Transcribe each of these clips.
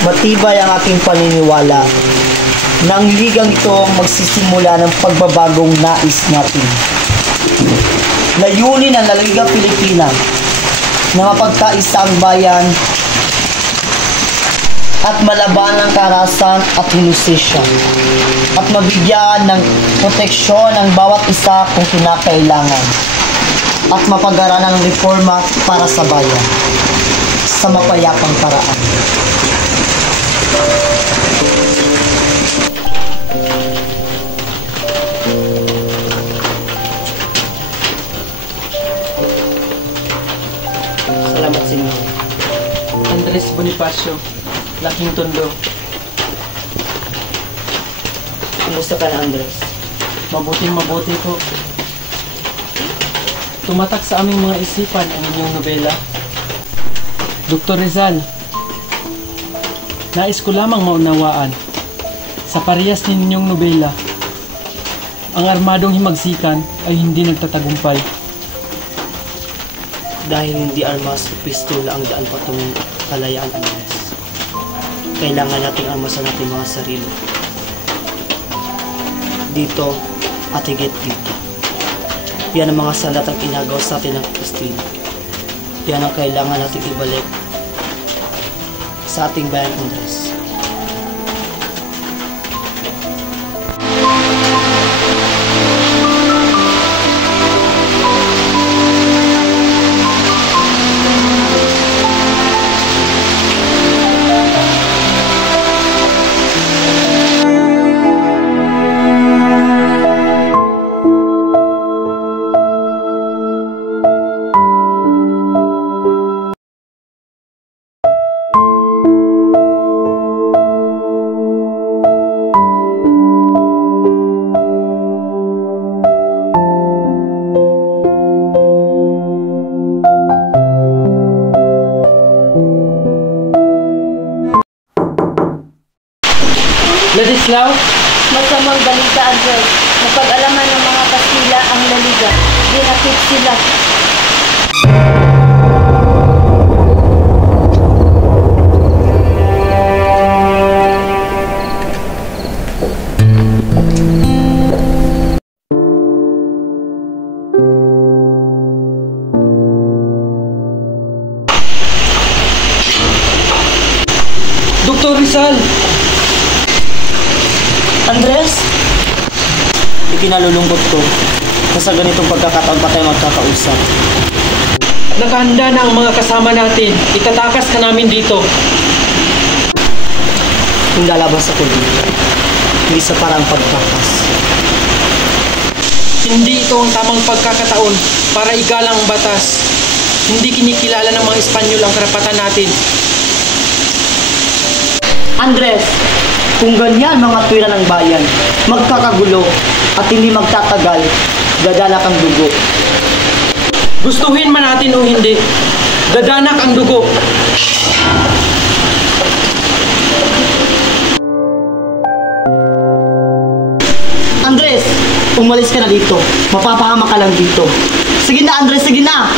Matibay ang aking paniniwala na ang ligang ito ang magsisimula ng pagbabagong nais natin. Layunin ng Laligang Pilipinas na mapagkaisa ang bayan at malaban ang karahasan at hinustisya at mabigyan ng proteksyon ang bawat isa kung kinakailangan at mapagaran ng reforma para sa bayan sa mapayapang paraan. Salamat sa inyo. Andres Bonifacio, Laking Tondo. Kumusta ka na, Andres? Mabuti ko. Tumatak sa aming mga isipan ang inyong nobela. Dr. Rizal, nais ko lamang maunawaan sa parehas ninyong nobela, ang armadong himagsikan ay hindi nagtatagumpay. Dahil hindi armas o pistola ang daan patungong kalayaan, Andres. Kailangan nating armasan natin mga sarili. Dito at higit dito. Yan ang mga salatang inagaw sa atin ng Kristino. Yan ang kailangan nating ibalik sa ating bayan, Andres. Ladislaw? Masamang balita, Andres. Napag-alaman ng mga Kastila ang Laliga. Dinakip sila. Dr. Rizal! Andres, ikinalulungkot ko na sa ganitong pagkakataon pa tayo magkakausap. Nakahanda na ang mga kasama natin. Itatakas ka namin dito. Kung lalabas ako dito, hindi sa parang pagtakas. Hindi ito ang tamang pagkakataon para igalang ang batas. Hindi kinikilala ng mga Espanyol ang karapatan natin. Andres, kung ganyan mga tuwira ng bayan, magkakagulo at hindi magtatagal, dadanak ang dugo. Gustuhin man natin o hindi, dadanak ang dugo. Andres, umalis ka na dito. Mapapahama ka lang dito. Sige na, Andres, sige na!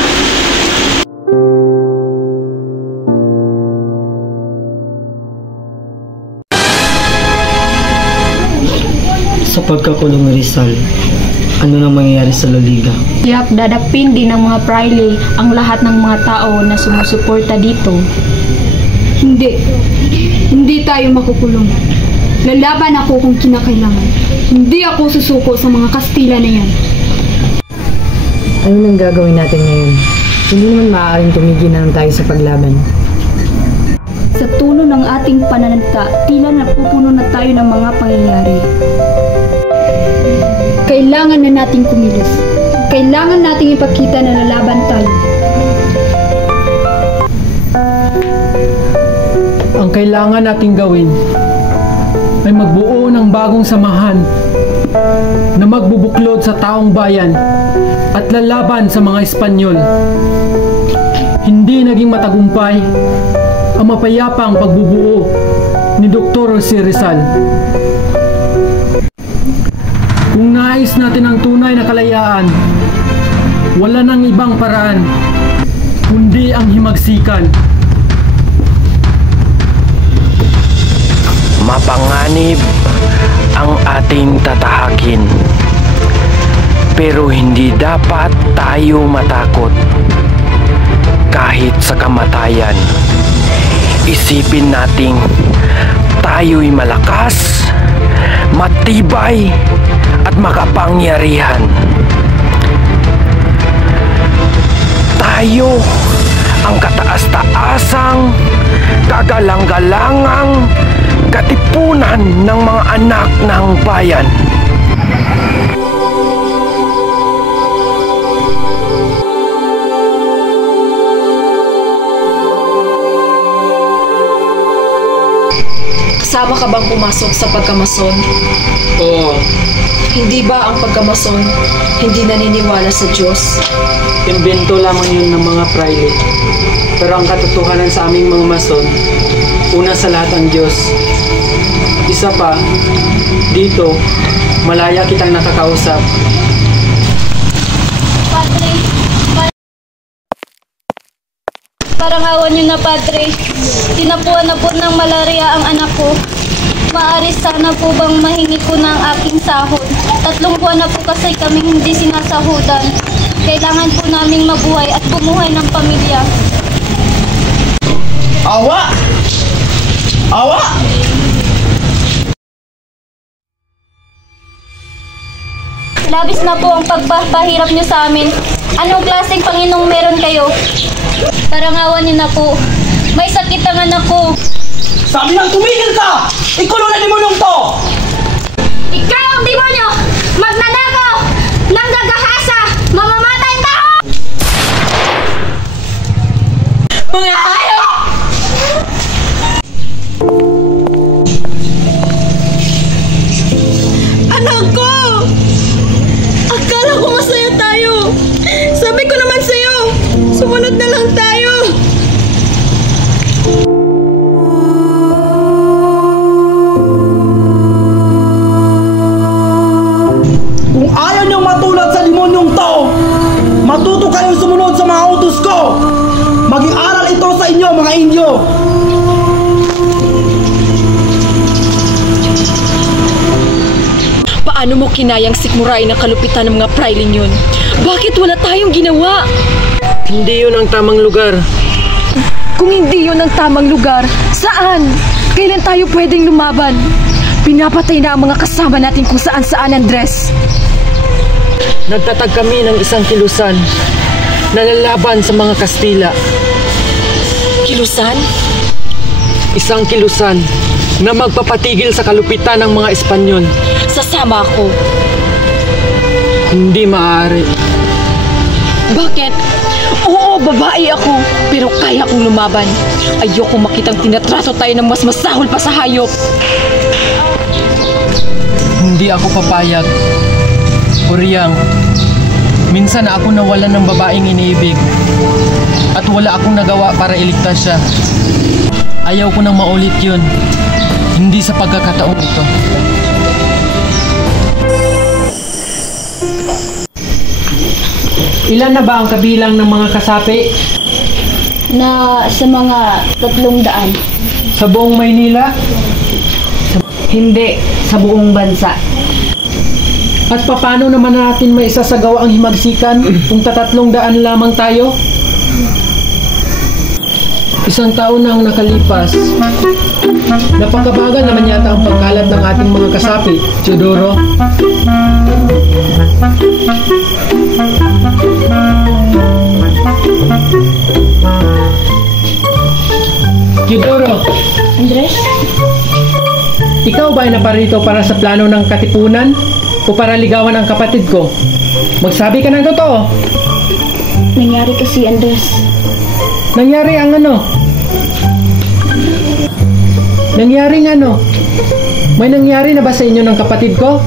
Sa pagkakulong ni Rizal, ano nang mangyayari sa Loliga? Tiyak dadapin din ng mga praile ang lahat ng mga tao na sumusuporta dito. Hindi tayo makukulong. Lalaban ako kung kinakailangan. Hindi ako susuko sa mga Kastila na yan. Ano nang gagawin natin ngayon? Hindi naman maaaring tumigil na lang tayo sa paglaban. Sa tono ng ating pananalita, tila napupuno na tayo ng mga pangyayari. Kailangan na nating kumilos. Kailangan nating ipakita na lalaban tayo. Ang kailangan nating gawin ay magbuo ng bagong samahan na magbubuklod sa taong bayan at lalaban sa mga Espanyol. Hindi naging matagumpay ang mapayapang pagbubuo ni Dr. Jose Rizal. Kung nais natin ang tunay na kalayaan, wala nang ibang paraan kundi ang himagsikan. Mapanganib ang ating tatahakin, pero hindi dapat tayo matakot. Kahit sa kamatayan, isipin nating tayo'y malakas, matibay, at makapangyarihan. Tayo ang kataas-taasang, kagalang-galangang katipunan ng mga anak ng bayan. Kasama ka bang pumasok sa pagkamason? Oo. Hindi ba ang pagkamason hindi naniniwala sa Diyos? Imbento lamang yun ng mga praile. Pero ang katotohanan sa aming mga mason, una sa lahat ang Diyos. Isa pa, dito, malaya kitang nakakausap. Padre, parang awan niyo na, Padre. Tinapuan na po ng malaria ang anak ko. Maaari sana po bang mahingi ko ng aking sahod? 3 buwan na po kasi kami hindi sinasahudan. Kailangan po naming mabuhay at bumuhay ng pamilya. Awa! Awa! Labis na po ang pagpapahirap niyo sa amin. Anong klaseng Panginoong meron kayo? Parangawan niyo na po. May sakit ang anak ko. Sabi lang tumigil ka! Ikulong na demonyong to! Ikaw ang demonyo! Magnanakaw! Nanggagahasa! Mamamatay ang tao! Mga hayop! Anak ko! Akala ko masaya tayo. Sabi ko naman sa'yo, sumunod na lang tayo. Kung ayaw niyong matulad sa demonyong to, matuto kayong sumunod sa mga utos ko. Maging aral ito sa inyo, mga Indio. Paano mo kinayang sikmurain ang kalupitan ng mga prailin yun? Bakit wala tayong ginawa? Hindi yun ang tamang lugar. Kung hindi yun ang tamang lugar, saan? Kailan tayo pwedeng lumaban? Pinapatay na ang mga kasama natin kung saan-saan, Andres. Nagtatag kami ng isang kilusan na lalaban sa mga Kastila. Kilusan? Isang kilusan na magpapatigil sa kalupitan ng mga Espanyol. Sasama ako. Hindi maaari. Bakit? Oo, babae ako, pero kaya kong lumaban. Ayoko makitang tinatrato tayo ng mas masahol pa sa hayop. Hindi ako papayag. Oriang, minsan ako nawalan ng babaeng iniibig at wala akong nagawa para iligtas siya. Ayaw ko nang maulit yun. Hindi sa pagkakataong ito. Ilan na ba ang kabilang ng mga kasapi? Na sa mga 300. Sa buong Maynila? Hindi, sa buong bansa. At paano naman natin may isasagawa ang himagsikan kung 300 lamang tayo? Isang taon na ang nakalipas. Napakabagal naman yata ang pagkalat ng ating mga kasapi, Teodoro. Teodoro! Andres? Ikaw ba ay naparito para sa plano ng katipunan o para ligawan ang kapatid ko? Magsabi ka ng totoo. Nangyari kasi, Andres. Nangyari ang ano? Nangyaring ano? May nangyari na ba sa inyo ng kapatid ko?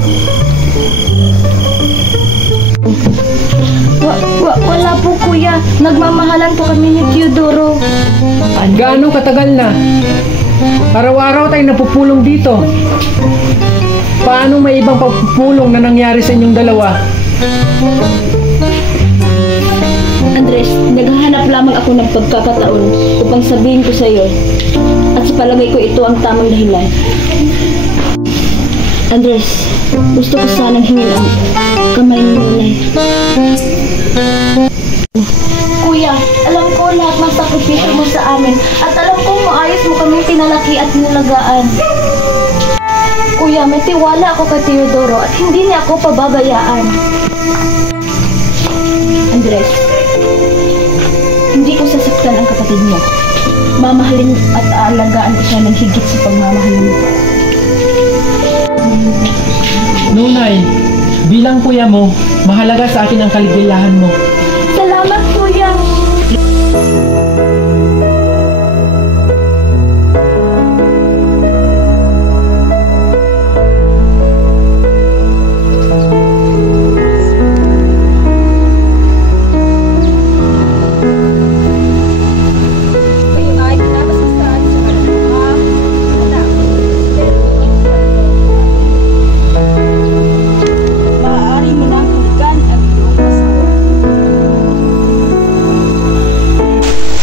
Wala po, kuya. Nagmamahalan po kami ni Teodoro. Gaano katagal na? Araw-araw tayong napupulong dito. Paano may ibang pagpupulong na nangyari sa inyong dalawa? Andres, naghahanap lamang ako ng pagkakataon upang sabihin ko sa iyo. At sa palagay ko ito ang tamang dahilan. Andres, gusto ko sanang hingin ang kamay ni Nunay. Kuya, alam ko lahat ng sakripisyo mo sa amin at alam kong maayos mo kaming pinalaki at nilagaan. Kuya, may tiwala ako kay Teodoro at hindi niya ako pababayaan. Andres, hindi ko sasaktan ang kapatid mo. Mamahalin at aalagaan ko siya ng higit sa pagmamahal mo. Nunay, bilang kuya mo, mahalaga sa akin ang kaligayahan mo. Salamat, kuya!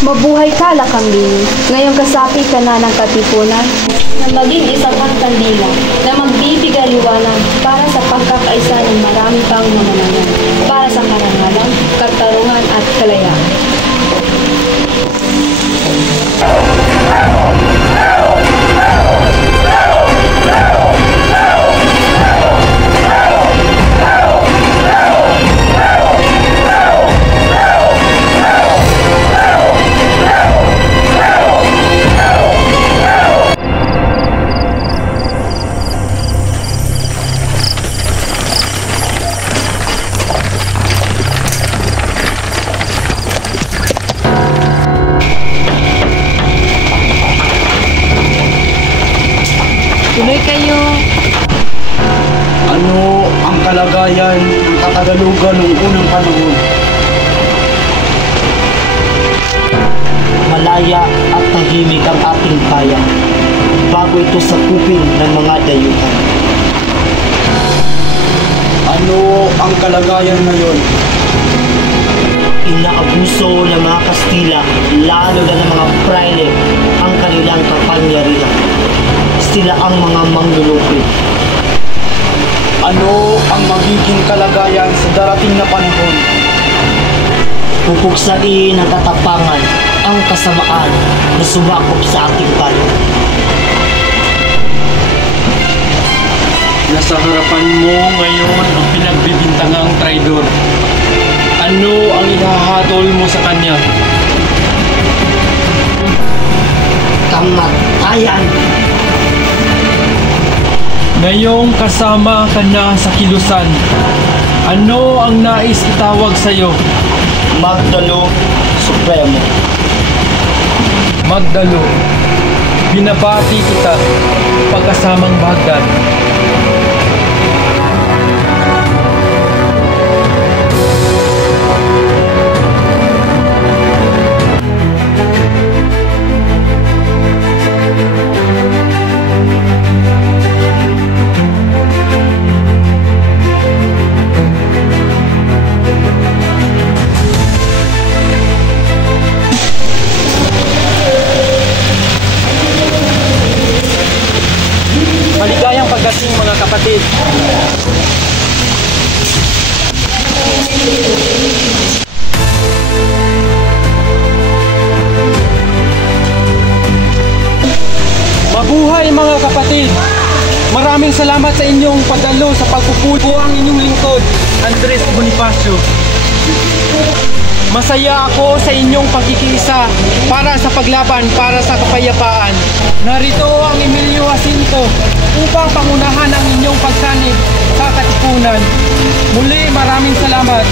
Mabuhay ka, Lakambing. Ngayong kasapi ka na ng katipunan. Na maging isa pang kandila na magbibigay liwanag para sa pagkakaisa ng marami pang mamamayan, para sa karangalan, katarungan at kalayaan. Tuloy kayo. Ano ang kalagayan ng Katagalugan noong unang panahon? Malaya at tahimik ang ating bayan bago ito sakupin ng mga dayuhan. Ano ang kalagayan ngayon? Inaabuso ng mga Kastila, lalo na ng mga praile, ang kanilang kapangyarihan. Sila ang mga manglulupit. Ano ang magiging kalagayan sa darating na panahon? Pupuksain ng katapangan ang kasamaan na sumakop sa ating bayan. Nasa harapan mo ngayon ang pinagbibintangang traidor. Ano ang ihahatol mo sa kanya? Kamatayan! Ngayong kasama ka na sa kilusan, ano ang nais itawag sa'yo? Magdalo Supremo. Magdalo, binabati kita pagkasamang Baghdad. Maligayang pagdating mga kapatid. Mabuhay mga kapatid. Maraming salamat sa inyong pagdalo sa pagpupulo ang inyong lingkod, Andres Bonifacio. Masaya ako sa inyong pagkikiisa para sa paglaban para sa kapayapaan. Narito ang Emilio Jacinto upang pangunahan ang inyong pagsanib sa katipunan. Muli maraming salamat.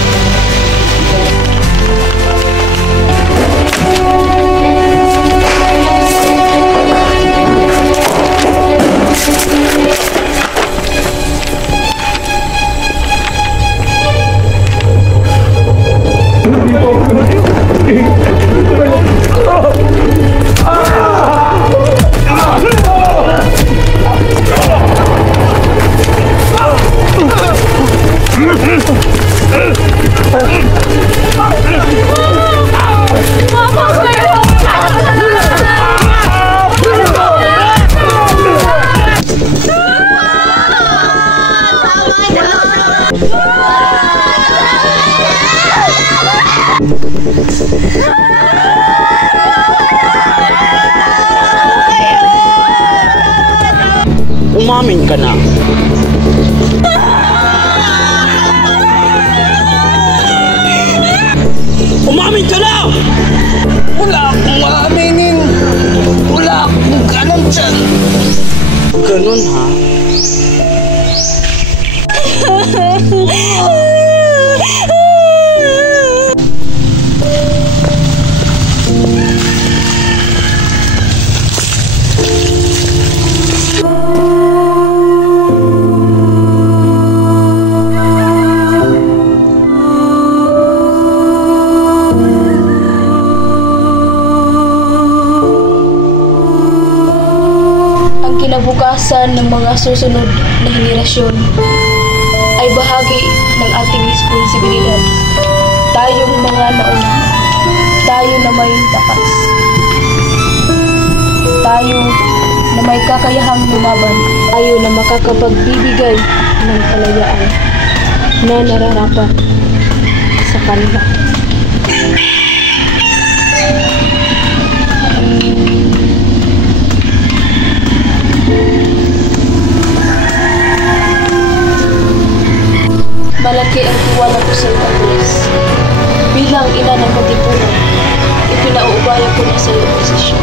Umamin ka na. Umamin ka na! Wala akong aaminin. Wala akong ganun dyan. Ganun ha? Kinabukasan ng mga susunod na henerasyon ay bahagi ng ating responsibilidad. Tayong mga nauna, tayo na may tapas, tayo na may kakayahang lumaban, tayo na makakapagbibigay ng kalayaan na nararapat sa kanila. Malaki ang tiwala ko sa iyo, Andres. Bilang ina ng katipunan, ipinauubaya ko na sa iyo ang posisyon.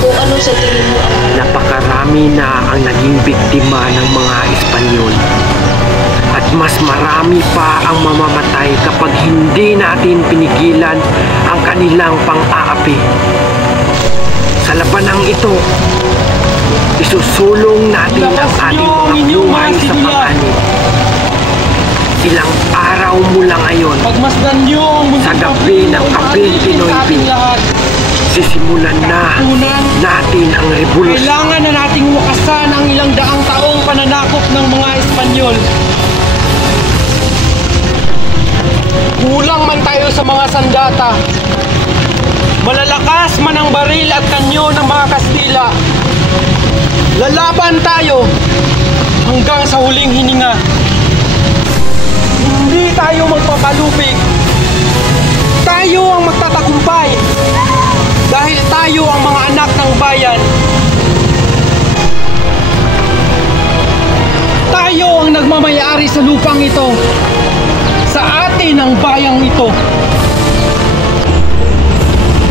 Kung ano sa tingin mo ang... Napakarami na ang naging biktima ng mga Espanyol. At mas marami pa ang mamamatay kapag hindi natin pinigilan ang kanilang pang-aapi. Sa labanang ito, isusulong natin ang ating mga buhay sa panganib. Ilang araw mula ngayon, Pagmasdan niyo ang sa gabi ng Kapil Pinoy, sisimulan na natin ang revolusyon. Kailangan na nating wakasan ang ilang daang taong pananakop ng mga Espanyol. Kulang man tayo sa mga sandata. Malalakas man ang baril at kanyo ng mga Kastila. Lalaban tayo hanggang sa huling hininga. Hindi tayo magpapalupig. Tayo ang magtatagumpay. Dahil tayo ang mga anak ng bayan. Tayo ang nagmamayari sa lupang ito. Sa atin ang bayang ito.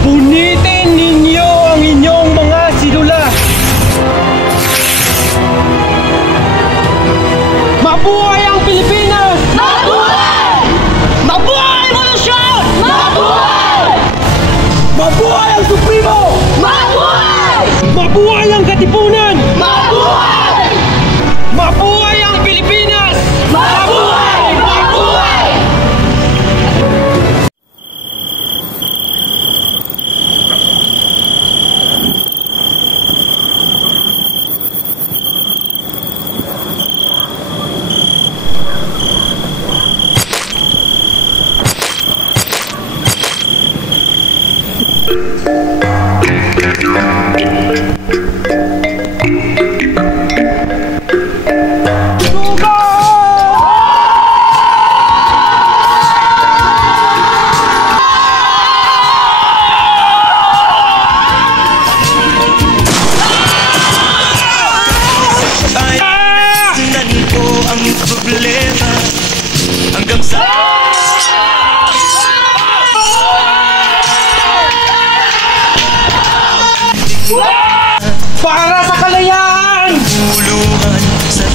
Punitin ninyo ang inyong mga silula. Mabuhay ang Pilipinas! Mabuhay! Mabuhay ang revolusyon! Mabuhay! Mabuhay ang Katipunan! Mabuhay! Mabuhay ang Pilipinas! Mabuhay! Mabuhay! Para sa kalayaan! Puluhan sa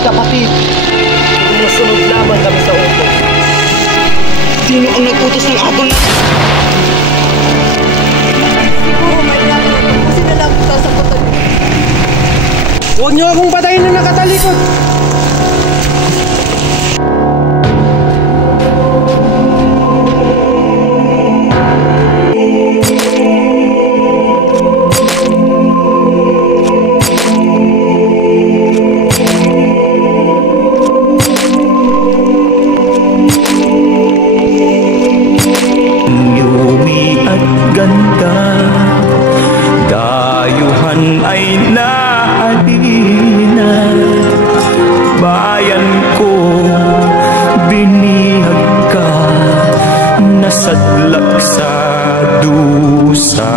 kapatid, sumusunod lamang kami sa utos. Sino ang nag-utos ng aton na? Siguro may natin. Kasi na lang kita sa patalikod. Huwag niyo akong patayin na nakatalikod! Dayuhan ay naadina, bayan ko binihag ka, nasadlak sa dusa.